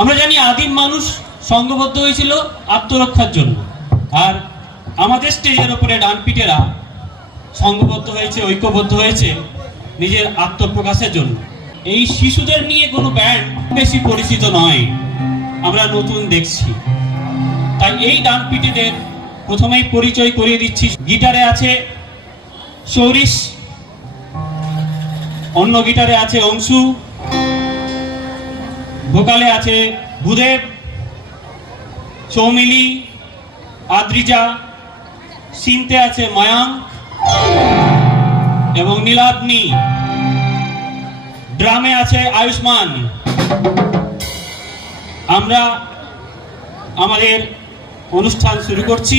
আমরা জানি আদিম মানুষ সংঘবদ্ধ হয়েছিল আত্মরক্ষার জন্য, আর আমাদের স্টেজের উপরে ডানপিটেরা সংঘবদ্ধ হয়েছে, ঐক্যবদ্ধ হয়েছে নিজের আত্মপ্রকাশের জন্য। এই শিশুদের নিয়ে কোনো ব্যান্ড বেশি পরিচিত নয়, আমরা নতুন দেখছি। তাই এই ডানপিটেদের প্রথমেই পরিচয় করিয়ে দিচ্ছি। গিটারে আছে সৌরিশ, অন্য গিটারে আছে অংশু, ভোকালে আছে ভূদেব, সৌমিলি, আদ্রিজা, সিনতে আছে মায়াঙ্ক এবং নীলাদ্নি, ড্রামে আছে আয়ুষ্মান। আমরা আমাদের অনুষ্ঠান শুরু করছি।